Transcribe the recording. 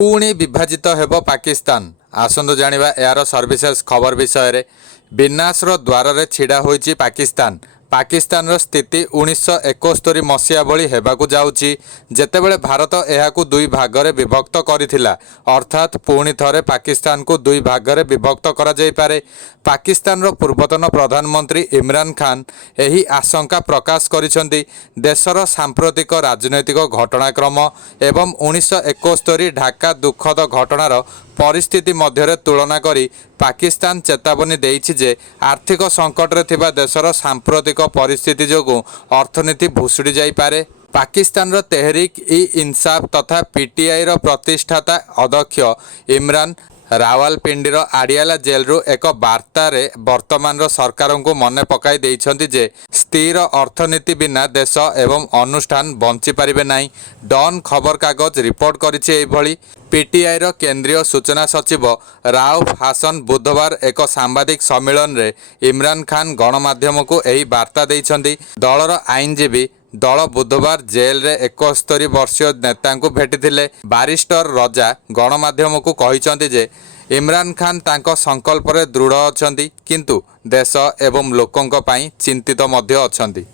पुणी विभाजित हेब पाकिस्तान। आसंतु जानिबा यार सर्विसेस खबर विषय रे। विनाशर द्वार रे छिड़ा होईची पाकिस्तान। पाकिस्तान स्थिति 1971 मसीहा भली हेबाकु जाउची, जेतेबेले भारत एहाकु दुई भागरे विभक्त करिथिला। अर्थात पुणी थरे पाकिस्तान को दुई भागरे विभक्त करा जाई पारे। पाकिस्तान रो पूर्वतन प्रधानमंत्री इमरान खान एही आशंका प्रकाश करिसंती। देशर सांप्रतिक राजनैतिक घटनाक्रम एवं 1971 ढाका दुखद घटनार परिस्थिति मध्यरे तुलना करी पाकिस्तान चेतावनी देइछि जे आर्थिक संकट रे थिबा देशर सांप्रतिक परिस्थिति जोगु अर्थनीति भुसुड़ी जाई पारे। पाकिस्तान रो तेहरीक इ इंसाफ तथा पीटीआई रो प्रतिष्ठाता अध्यक्ष इमरान रावलपिंडीर आडियाला जेलरू एक वार्ता रे वर्तमान सरकार को मने पकाई देइछंती जे स्थिर अर्थनीति बिना देश एवं अनुष्ठान बंची पारिबे नाही। डॉन खबर कागज रिपोर्ट करिछि एभली। पीटीआई रो केंद्रीय सूचना सचिव राउफ हासन बुधवार एक सांबादिक सम्मेलन रे इमरान खान गणमाध्यम को एही वार्ता देइछंती। दलर आईनजीवी दल बुधवार जेल रे 71 वर्षीय नेता को भेटिथिले। बारिस्टर रजा गणमाध्यम को कहिसंती जे इमरान खान तांको संकल्प रे दृढ़ अछंती, किंतु देश एवं लोकंक पई चिंतित मध्य अछंती।